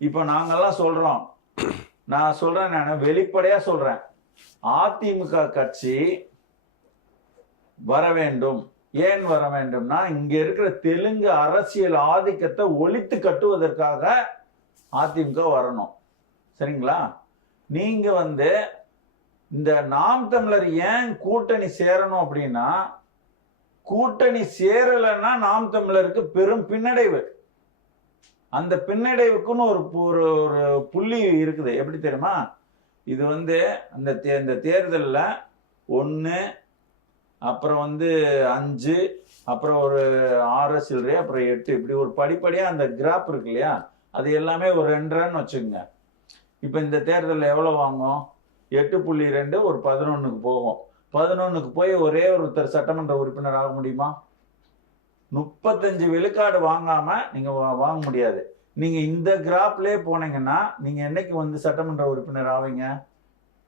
இப்ப நாங்கெல்லாம் சொல்றோம், நான் சொல்றேன், நான் வெளிப்படையா சொல்றேன், அதிமுக கட்சி வர வேண்டும். ஏன் வர வேண்டும்னா, இங்க இருக்கிற தெலுங்கு அரசியல் ஆதிக்கத்தை ஒழித்து கட்டுவதற்காக அதிமுக வரணும். சரிங்களா? நீங்க இந்த நாம் தமிழர் ஏன் கூட்டணி சேரணும் அப்படின்னா, கூட்டணி சேரலைன்னா நாம் தமிழருக்கு பெரும் பின்னடைவு. அந்த பின்னடைவுக்குன்னு ஒரு ஒரு புள்ளி இருக்குது. எப்படி தெரியுமா? இது அந்த தேர்தலில் 1, அப்புறம் 5, அப்புறம் ஒரு 6 சில்லறை, அப்புறம் 8, இப்படி ஒரு படிப்படியா அந்த கிராப் இருக்கு இல்லையா, அது எல்லாமே ஒரு 2 வச்சுக்கோங்க. இப்ப இந்த தேர்தலில் எவ்வளவு வாங்கும்? 8.2 ஒரு 11க்கு போகும். 11க்கு போய் ஒரே ஒருத்தர் சட்டமன்ற உறுப்பினர் ஆக முடியுமா? 35 விழுக்காடு வாங்காம நீங்க வாங்க முடியாது. நீங்க இந்த கிராப்லயே போனீங்கன்னா நீங்க என்னைக்கு சட்டமன்ற உறுப்பினர் ஆவீங்க?